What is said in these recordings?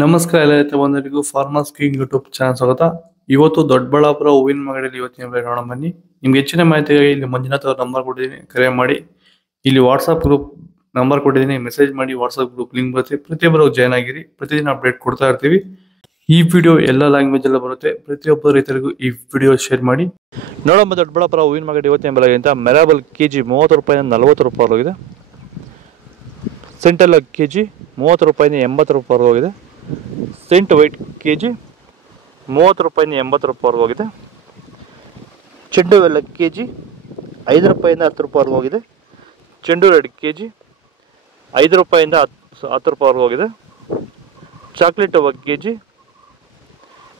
ನಮಸ್ಕಾರ ಎಲ್ಲ ರೈತ ಬಂಧುಗಳಿಗೂ ಫಾರ್ಮರ್ಸ್ ಕಿಂಗ್ ಯೂಟ್ಯೂಬ್ ಚಾನಲ್ ಸ್ವಾಗತ. ಇವತ್ತು ದೊಡ್ಡಬಳ್ಳಾಪುರ ಹೂವಿನ ಮಾರ್ಕೆಟಲ್ಲಿ ಇವತ್ತಿನ ಬೆಲೆ ನೋಡೋಣ ಬನ್ನಿ. ನಿಮ್ಗೆ ಹೆಚ್ಚಿನ ಮಾಹಿತಿಗಾಗಿ ಇಲ್ಲಿ ಮಂಜುನಾಥ್ ಅವ್ರ ನಂಬರ್ ಕೊಟ್ಟಿದ್ದೀನಿ, ಕರೆ ಮಾಡಿ. ಇಲ್ಲಿ ವಾಟ್ಸ್ಆಪ್ ಗ್ರೂಪ್ ನಂಬರ್ ಕೊಟ್ಟಿದ್ದೀನಿ, ಮೆಸೇಜ್ ಮಾಡಿ. ವಾಟ್ಸ್ಆಪ್ ಗ್ರೂಪ್ ಲಿಂಕ್ ಬರುತ್ತೆ, ಪ್ರತಿಯೊಬ್ಬರು ಜಾಯ್ನ್ ಆಗಿರಿ. ಪ್ರತಿದಿನ ಅಪ್ಡೇಟ್ ಕೊಡ್ತಾ ಇರ್ತೀವಿ. ಈ ವಿಡಿಯೋ ಎಲ್ಲ ಲ್ಯಾಂಗ್ವೇಜ್ ಎಲ್ಲ ಬರುತ್ತೆ. ಪ್ರತಿಯೊಬ್ಬ ರೈತರಿಗೂ ಈ ವಿಡಿಯೋ ಶೇರ್ ಮಾಡಿ. ನೋಡಮ್ಮ, ದೊಡ್ಡಬಳ್ಳಾಪುರ ಹೂವಿನ ಮಾರ್ಕೆಟ್ ಇವತ್ತಿನ ಬೆಲೆ ಅಂತ ಮೆರಾಬಲ್ ಕೆಜಿ 30 ರೂಪಾಯಿಂದ 40 ರೂಪಾಯಿ ಹೋಗಿದೆ. ಸೆಂಟೆಲ್ಲ ಕೆಜಿ 30 ರೂಪಾಯಿಂದ 80 ರೂಪಾಯಿ ಹೋಗಿದೆ. ಸೆಂಟ್ ವೈಟ್ ಕೆಜಿ 30 ರೂಪಾಯಿಂದ 80 ರೂಪಾಯಿ ಹೋಗಿದೆ. ಚೆಂಡು ಎಲ್ಲ ಕೆಜಿ 5 ರೂಪಾಯಿಂದ 10 ರೂಪಾಯಿ ಹೋಗಿದೆ. ಚೆಂಡು ರೆಡ್ ಕೆಜಿ 5 ರೂಪಾಯಿಂದ 10 ರೂಪಾಯಿ ಹೋಗಿದೆ. ಚಾಕ್ಲೇಟ್ ಹೂವು ಕೆಜಿ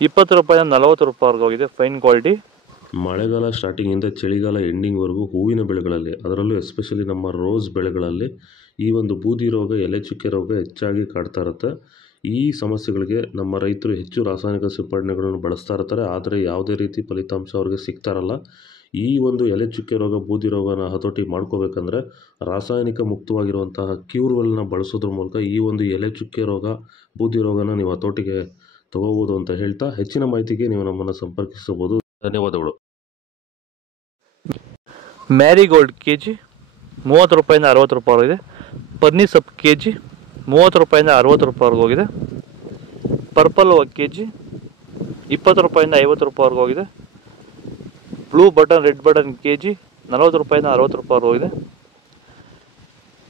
20 ರೂಪಾಯಿಂದ 40 ರೂಪಾಯಿ ಹೋಗಿದೆ. Fine quality. ಮಳೆಗಾಲ ಸ್ಟಾರ್ಟಿಂಗಿಂದ ಚಳಿಗಾಲ ಎಂಡಿಂಗ್ವರೆಗೂ ಹೂವಿನ ಬೆಳೆಗಳಲ್ಲಿ, ಅದರಲ್ಲೂ ಎಸ್ಪೆಷಲಿ ನಮ್ಮ ರೋಸ್ ಬೆಳೆಗಳಲ್ಲಿ ಈ ಒಂದು ಬೂದಿ ರೋಗ, ಎಲೆ ಚುಕ್ಕೆ ರೋಗ ಹೆಚ್ಚಾಗಿ ಕಾಡ್ತಾ ಇರುತ್ತೆ. ಈ ಸಮಸ್ಯೆಗಳಿಗೆ ನಮ್ಮ ರೈತರು ಹೆಚ್ಚು ರಾಸಾಯನಿಕ ಸಿಂಪಡಣೆಗಳನ್ನು ಬಳಸ್ತಾ ಇರ್ತಾರೆ, ಆದರೆ ಯಾವುದೇ ರೀತಿ ಫಲಿತಾಂಶ ಅವ್ರಿಗೆ ಸಿಗ್ತಾ ಇರಲ್ಲ. ಈ ಒಂದು ಎಲೆ ಚುಕ್ಕೆ ರೋಗ, ಬೂದಿ ರೋಗನ ಹತೋಟಿ ಮಾಡ್ಕೋಬೇಕಂದ್ರೆ ರಾಸಾಯನಿಕ ಮುಕ್ತವಾಗಿರುವಂತಹ ಕ್ಯೂರ್ವೆಲ್ನ ಬಳಸೋದ್ರ ಮೂಲಕ ಈ ಒಂದು ಎಲೆ ಚುಕ್ಕೆ ರೋಗ, ಬೂದಿ ರೋಗನ ನೀವು ಹತೋಟಿಗೆ ತಗೋಬೋದು ಅಂತ ಹೇಳ್ತಾ, ಹೆಚ್ಚಿನ ಮಾಹಿತಿಗೆ ನೀವು ನಮ್ಮನ್ನು ಸಂಪರ್ಕಿಸಬಹುದು. ಧನ್ಯವಾದಗಳು. ಮ್ಯಾರಿಗೋಲ್ಡ್ ಕೆಜಿ 30 ರೂಪಾಯಿಂದ 60 ರೂಪಾಯಿ ಹೋಗಿದೆ. ಪನ್ನೀರ್ ಸೊಪ್ಪು ಕೆಜಿ 30 ರೂಪಾಯಿಂದ 60 ರೂಪಾಯಿ ಹೋಗಿದೆ. ಪರ್ಪಲ್ ಹೂವು ಕೆಜಿ 20 ರೂಪಾಯಿಂದ 50 ರೂಪಾಯಿ ಹೋಗಿದೆ. Blue button, red button KG 40 ರೂಪಾಯಿಂದ 60 ರೂಪಾಯಿ ಹೋಗಿದೆ.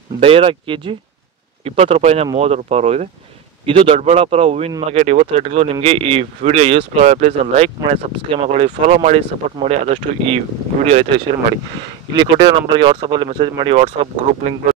ಡೈರಾ ಕೆಜಿ 20 ರೂಪಾಯಿಂದ 30 ರೂಪಾಯಿ ಹೋಗಿದೆ. ಇದು ದೊಡ್ಡಬಳ್ಳಾಪುರ ಹೂವಿನ ಮಾರ್ಕೆಟ್ ಇವತ್ತು ರೇಟ್ಗಳು. ನಿಮಗೆ ಈ ವಿಡಿಯೋ ಯೂಸ್ಫುಲ್ ಆಗಿ ಪ್ಲೀಸ್ ಲೈಕ್ ಮಾಡಿ, ಸಬ್ಸ್ಕ್ರೈಬ್ ಮಾಡಿ, ಫಾಲೋ ಮಾಡಿ, ಸಪೋರ್ಟ್ ಮಾಡಿ. ಆದಷ್ಟು ಈ ವಿಡಿಯೋ ರೈತರಿಗೆ ಶೇರ್ ಮಾಡಿ. ಇಲ್ಲಿ ಕೊಟ್ಟಿರೋ ನಂಬರ್ಗೆ ವಾಟ್ಸಪ್ಪಲ್ಲಿ ಮೆಸೇಜ್ ಮಾಡಿ. WhatsApp group link